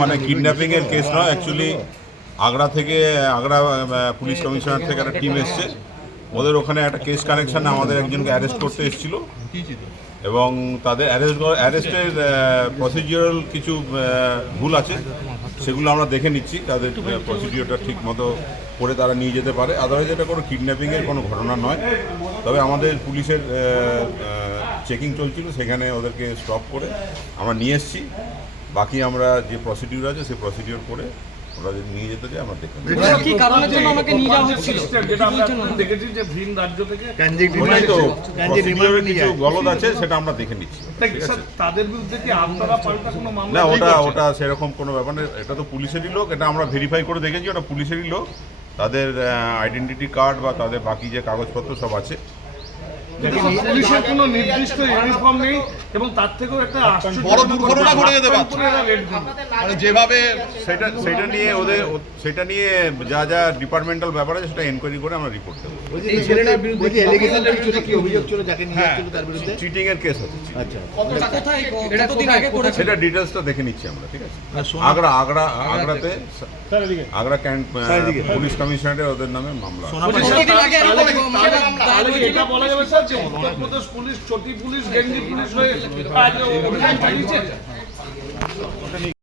মানে কিডন্যাপিং এর কেস নয়, অ্যাকচুয়ালি আগ্রা থেকে আগ্রা পুলিশ কমিশনার থেকে একটা টিম এসছে। ওদের ওখানে একটা কেস কানেকশন আমাদের একজনকে অ্যারেস্ট করতে এসেছিল এবং তাদের অ্যারেস্টের প্রসিডিউরাল কিছু ভুল আছে, সেগুলো আমরা দেখে নিচ্ছি। তাদের প্রসিডিওরটা ঠিক মতো করে তারা নিয়ে যেতে পারে। আদারওয়াইজ এটা কোনো কিডন্যাপিংয়ের কোনো ঘটনা নয়। তবে আমাদের পুলিশের চেকিং চলছিল, সেখানে ওদেরকে স্টপ করে আমরা নিয়ে এসেছি। বাকি আমরা যে প্রসিডিউর আছে সেই প্রসিডিউর করে ওরা যদি নিয়ে যেতে চাই আমরা দেখে কি কারণের জন্য আমাকে নিয়ে যাওয়া হচ্ছিল, যেটা আমরা দেখেছি যে ভিন রাজ্য থেকে কিছু গলদ আছে, সেটা আমরা দেখে নিচ্ছি। তাদের বিরুদ্ধে কি আপনারা পাল্টা কোনো মামলা? না, ওটা সেরকম কোনো ব্যাপার নেই। এটা তো পুলিশেরই লোক, এটা আমরা ভেরিফাই করে দেখেছি ওটা পুলিশেরই লোক। তাদের আইডেন্টিটি কার্ড বা তাদের বাকি যে কাগজপত্র সব আছে। পুলিশের কোনো নির্দিষ্ট ইউনিফর্ম নেই এবং তার থেকেও একটা বড় দুর্ঘটনা ঘটে যেতে পারছে। মানে যেভাবে সেটা নিয়ে যা যা ডিপার্টমেন্টাল ব্যাপার আছে সেটা এনকোয়ারি করে আমরা রিপোর্ট দেবো। চিটিং এর কেস আছে, সেটা ডিটেলসটা দেখে নিচ্ছি আমরা। ঠিক আছে, আগ্রাতে আগ্রা ক্যান্ট পুলিশ কমিশনারের ওদের নামে মামলা। এটা বলা যাবে স্যার যে উত্তরপ্রদেশ পুলিশ চটি পুলিশ গেঞ্জি পুলিশ হয়ে